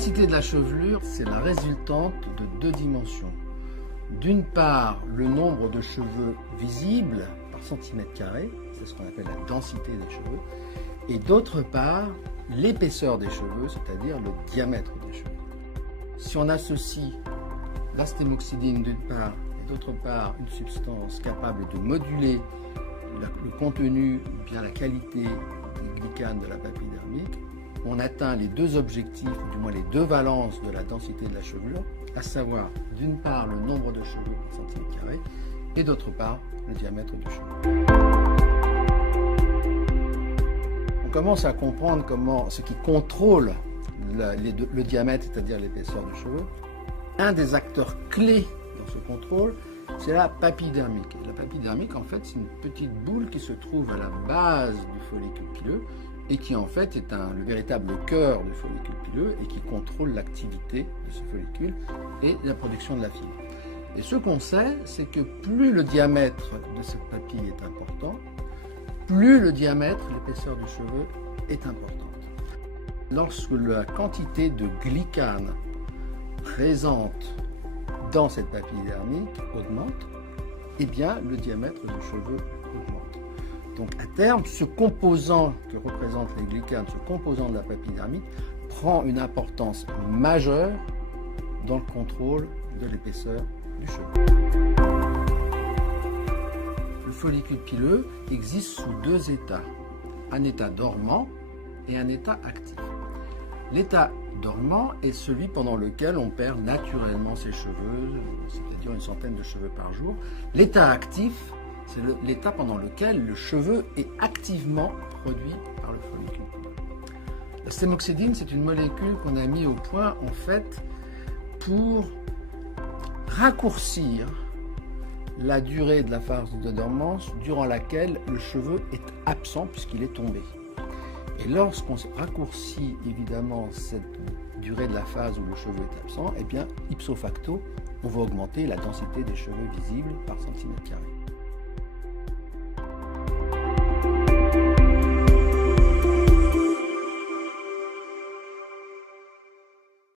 densité de la chevelure, c'est la résultante de deux dimensions. D'une part, le nombre de cheveux visibles par centimètre carré, c'est ce qu'on appelle la densité des cheveux, et d'autre part, l'épaisseur des cheveux, c'est-à-dire le diamètre des cheveux. Si on associe l'astémoxydine d'une part et d'autre part une substance capable de moduler le contenu ou bien la qualité des glycanes de la papille dermique, on atteint les deux objectifs, ou du moins les deux valences de la densité de la chevelure, à savoir d'une part le nombre de cheveux par centimètre carré et d'autre part le diamètre du cheveu. On commence à comprendre ce qui contrôle le diamètre, c'est-à-dire l'épaisseur du cheveu. Un des acteurs clés dans ce contrôle, c'est la papille dermique. La papille dermique, en fait, c'est une petite boule qui se trouve à la base du follicule pileux et qui, en fait, est le véritable cœur du follicule pileux et qui contrôle l'activité de ce follicule et la production de la fibre. Et ce qu'on sait, c'est que plus le diamètre de cette papille est important, plus le diamètre, l'épaisseur du cheveu, est importante. Lorsque la quantité de glycanes présente dans cette papille dermique augmente, eh bien le diamètre du cheveu augmente. Donc à terme, ce composant que représentent les glycanes, ce composant de la papille dermique, prend une importance majeure dans le contrôle de l'épaisseur du cheveu. Le follicule pileux existe sous deux états, un état dormant et un état actif. L'état dormant est celui pendant lequel on perd naturellement ses cheveux, c'est-à-dire une centaine de cheveux par jour. L'état actif, c'est l'état pendant lequel le cheveu est activement produit par le follicule pileux. La stémoxydine, c'est une molécule qu'on a mis au point en fait pour raccourcir la durée de la phase de dormance durant laquelle le cheveu est absent puisqu'il est tombé. Et lorsqu'on raccourcit évidemment cette durée de la phase où le cheveu est absent, eh bien, ipso facto, on va augmenter la densité des cheveux visibles par centimètre carré.